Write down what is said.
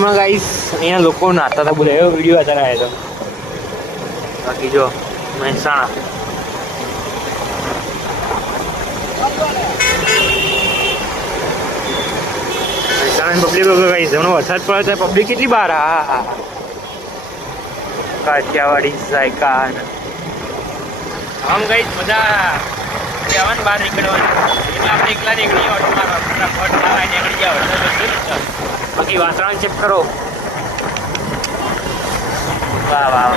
હમણાં ગાઈસ અહીંયા લોકો નાતા હતા બોલે એવો વિડીયો અત્યારે આવ્યો હતો. બાકી જો મહેસાણા પબ્લિક ગાઈસ હમણાં વરસાદ પડે તો પબ્લિક કેટલી બહાર. હા હા કાઠિયાવાડી સાયકા આમ ગાઈસ બધા જવાનું બહાર નીકળવાનું એટલે આપણે એકલા નીકળીએ ઓટો મારવા ફટાફટ નીકળી જાવ. બાકી વાતાવરણ ચેક કરો. વાહ વાહ